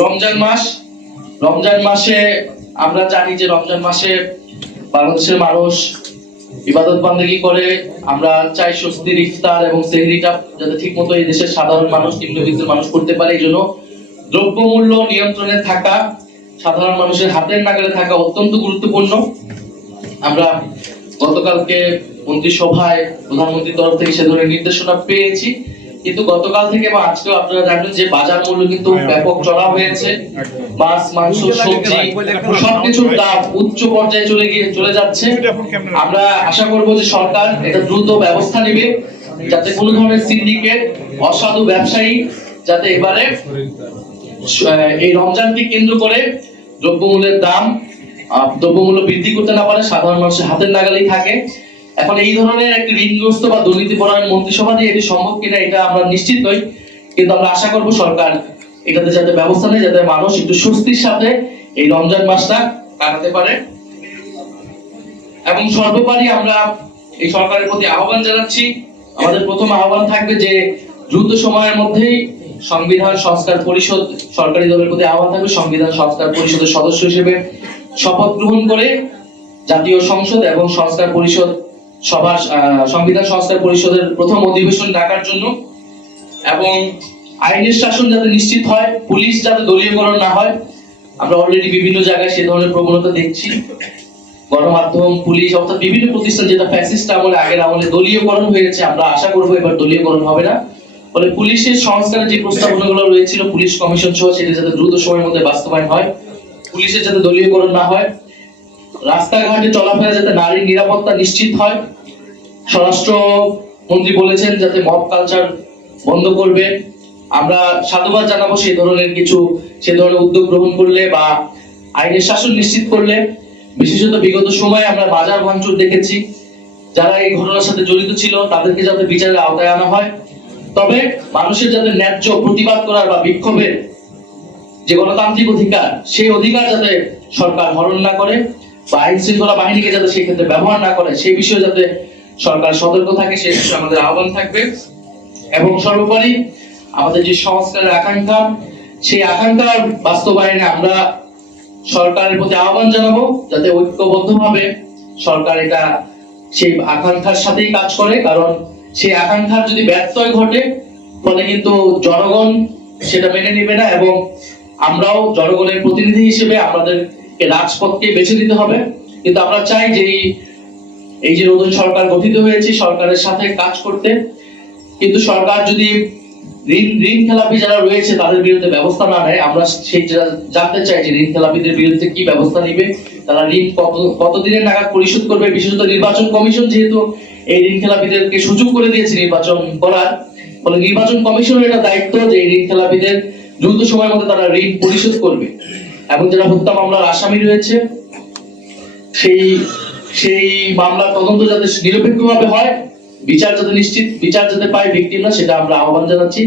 রমজান মাস, রমজান মাসে আমরা জানি যে রমজান মাসে বাংলাদেশের মানুষ ইবাদত বান্দেগি করে। আমরা চাই স্বস্তির ইফতার এবং সেহরিটা যাতে ঠিক মতো এই দেশের সাধারণ মানুষ, নিম্নবিত্তের মানুষ করতে পারে। এই জন্য দ্রব্যমূল্য নিয়ন্ত্রণে থাকা, সাধারণ মানুষের হাতের নাগালে থাকা অত্যন্ত গুরুত্বপূর্ণ। আমরা গতকালকে মন্ত্রিসভায় প্রধানমন্ত্রীর তরফ থেকে সে ধরনের নির্দেশনা পেয়েছি, কিন্তু গতকাল থেকে বা আজকেও আপনারা জানেন যে বাজার মূল্য কিন্তু ব্যাপক চড়া হয়েছে। মাছ, মাংস, সবজি সবকিছুর দাম উচ্চ পর্যায়ে চলে যাচ্ছে। আমরা আশা করব যে সরকার এটা দ্রুত ব্যবস্থা নেবে, যাতে কোনো ধরনের সিন্ডিকেট, অসাধু ব্যবসায়ী যাতে এবারে এই রমজানকে কেন্দ্র করে দ্রব্যমূল্যের দাম, দ্রব্যমূল্য বৃদ্ধি করতে না পারে, সাধারণ মানুষের হাতের নাগালেই থাকে। এখন এই ধরনের একটি ঋণগ্রস্ত বা দুর্নীতিপরায়ণ মন্ত্রিসভা দিয়ে এটি সম্ভব কিনা এটা আমরা নিশ্চিত নই, কিন্তু আমরা আশা করব সরকার এটাতে যাতে ব্যবস্থা নেয়, যাতে মানুষ একটু স্বস্তির সাথে এই রমজান মাসটা কাটাতে পারে। এবং সর্বোপরি আমরা এই সরকারের প্রতি আহ্বান জানাচ্ছি, আমাদের প্রথম আহ্বান থাকবে যে দ্রুত সময়ের মধ্যেই সংবিধান সংস্কার পরিষদ, সরকারি দলের প্রতি আহ্বান থাকবে সংবিধান সংস্কার পরিষদের সদস্য হিসেবে শপথ গ্রহণ করে জাতীয় সংসদ এবং সংস্কার পরিষদ সভা, সংবিধান সংস্কার পরিষদের প্রথম অধিবেশন ডাকার জন্য, এবং আইনের শাসন যাতে নিশ্চিত হয়, পুলিশ যাতে দলীয়করণ না হয়। আমরা অলরেডি বিভিন্ন জায়গায় সে ধরনের প্রবণতা দেখছি। গণমাধ্যম, পুলিশ অর্থাৎ বিভিন্ন প্রতিষ্ঠান যেটা ফ্যাসিস্ট আমলে, আগের আমলে দলীয়করণ হয়েছে, আমরা আশা করবো এবার দলীয়করণ হবে না। ফলে পুলিশের সংস্কারের যে প্রস্তাবনাগুলো রয়েছিল, পুলিশ কমিশন সহ, সেটা যাতে দ্রুত সময়ের মধ্যে বাস্তবায়ন হয়, পুলিশের যাতে দলীয়করণ না হয়, রাস্তাঘাটে চলাফেরা যাতে নারীর নিরাপত্তা নিশ্চিত হয়। স্বরাষ্ট্র মন্ত্রী বলেছেন যাতে মব কালচার বন্ধ করবে। আমরা সাধুবাদ জানাবো সে ধরনের উদ্যোগ গ্রহণ করলে বা আইনের শাসন নিশ্চিত করলে। বিশেষত বিগত সময়ে আমরা বাজার ভাঙচুর দেখেছি, যারা এই ঘটনার সাথে জড়িত ছিল তাদেরকে যাতে বিচারের আওতায় আনা হয়। তবে মানুষের যাতে ন্যায্য প্রতিবাদ করার বা বিক্ষোভের যে গণতান্ত্রিক অধিকার, সেই অধিকার যাতে সরকার হরণ না করে বা আইন শৃঙ্খলা বাহিনীকে যাতে সেই ক্ষেত্রে ব্যবহার না করে, সেই বিষয়ে যাতে সরকার সতর্ক থাকে, সেই বিষয়ে আমাদের আহ্বান থাকবে। এবং সর্বোপরি আমাদের যে সংস্কারের আকাঙ্ক্ষা, সেই আকাঙ্ক্ষার বাস্তবায়নে আমরা সরকারের প্রতি আহ্বান জানাবো যাতে ঐক্যবদ্ধভাবে সরকার এটা সেই আকাঙ্ক্ষার সাথেই কাজ করে। কারণ সেই আকাঙ্ক্ষার যদি ব্যত্যয় ঘটে, ফলে কিন্তু জনগণ সেটা মেনে নেবে না, এবং আমরাও জনগণের প্রতিনিধি হিসেবে আমাদের রাজপথকে বেছে নিতে হবে। কিন্তু আমরা চাই যে এই যে নতুন সরকার গঠিত হয়েছে, সরকারের সাথে কাজ করতে, কিন্তু সরকার যদি ঋণ খেলাপি যারা রয়েছে তাদের বিরুদ্ধে ব্যবস্থা না নেয়, আমরা সেই জানতে চাই যে ঋণ খেলাপিদের বিরুদ্ধে কি ব্যবস্থা নিবে, তারা ঋণ কতদিনের নাগাদ পরিশোধ করবে। বিশেষত নির্বাচন কমিশন যেহেতু এই ঋণ খেলাপিদেরকে সুযোগ করে দিয়েছে নির্বাচন করার, ফলে নির্বাচন কমিশনের এটা দায়িত্ব যে এই ঋণ খেলাপিদের দ্রুত সময়ের মধ্যে তারা ঋণ পরিশোধ করবে। এবং যারা হত্যা মামলার আসামি রয়েছে, সেই মামলার তদন্ত যাতে নিরপেক্ষভাবে হয়, বিচার যাতে পায় ভিকটিমরা, সেটা আমরা আহ্বান জানাচ্ছি।